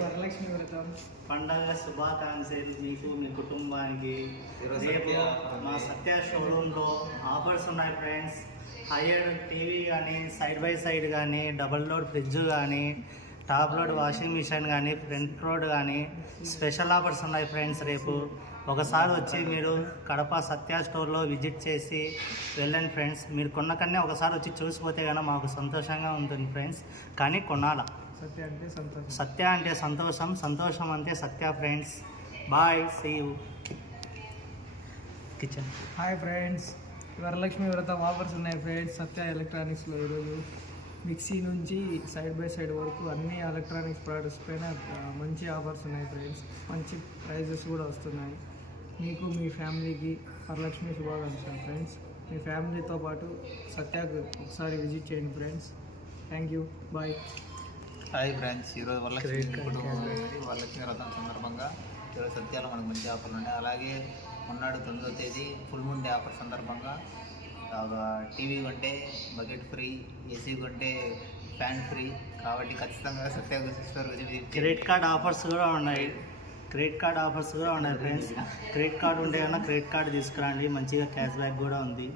వరలక్ష్మి వ్రతం పండగ శుభాకాంక్షలు మీకు మీ కుటుంబానికి. రేపు మా సత్య షోరూంలో ఆఫర్స్ ఉన్నాయి ఫ్రెండ్స్. హైయర్ టీవీ కానీ, సైడ్ బై సైడ్ కానీ, డబుల్ లోడ్ ఫ్రిడ్జ్ కానీ, టాప్ లోడ్ వాషింగ్ మిషన్ కానీ, ఫ్రంట్ లోడ్ కానీ స్పెషల్ ఆఫర్స్ ఉన్నాయి ఫ్రెండ్స్. రేపు ఒకసారి వచ్చి మీరు కడప సత్య స్టోర్లో విజిట్ చేసి వెళ్ళండి ఫ్రెండ్స్. మీరు కొన్నకన్నా ఒకసారి వచ్చి చూసిపోతే కనుక మాకు సంతోషంగా ఉంటుంది ఫ్రెండ్స్. కానీ కొనాలా. సత్య అంటే సంతోషం, సత్య అంటే సంతోషం, సంతోషం అంటే Satya friends. Bye, see you. Kitchen. Hi friends, Varalakshmi Vratam offers ఉన్నాయి ఫ్రెండ్స్ సత్య ఎలక్ట్రానిక్స్లో. ఈరోజు మిక్సీ నుంచి సైడ్ బై సైడ్ వరకు అన్ని ఎలక్ట్రానిక్స్ ప్రోడక్ట్స్ పైన మంచి ఆఫర్స్ ఉన్నాయి ఫ్రెండ్స్. మంచి ప్రైజెస్ కూడా వస్తున్నాయి. మీకు మీ ఫ్యామిలీకి వరలక్ష్మి శుభాకాంక్షలు ఫ్రెండ్స్. మీ ఫ్యామిలీతో పాటు సత్యాకు ఒకసారి విజిట్ చేయండి friends. Thank you, bye. Hi friends, ఈరోజు వరలక్ష్మి వరలక్ష్మి వ్రతం సందర్భంగా ఈరోజు సత్యాలో మనకు మంచి ఆఫర్లు ఉన్నాయి. అలాగే మొన్నాడు 9వ తేదీ ఫుల్ మూన్ డే ఆఫర్ సందర్భంగా టీవీ కొంటే బకెట్ ఫ్రీ, ఏసీ కొంటే ఫ్యాన్ ఫ్రీ. కాబట్టి ఖచ్చితంగా సత్య స్టోర్ క్రెడిట్ కార్డ్ ఆఫర్స్ కూడా ఉన్నాయి. క్రెడిట్ కార్డ్ ఆఫర్స్ కూడా ఉన్నాయి ఫ్రెండ్స్. క్రెడిట్ కార్డు ఉంటే కన్నా క్రెడిట్ కార్డు తీసుకురండి, మంచిగా క్యాష్ బ్యాక్ కూడా ఉంది.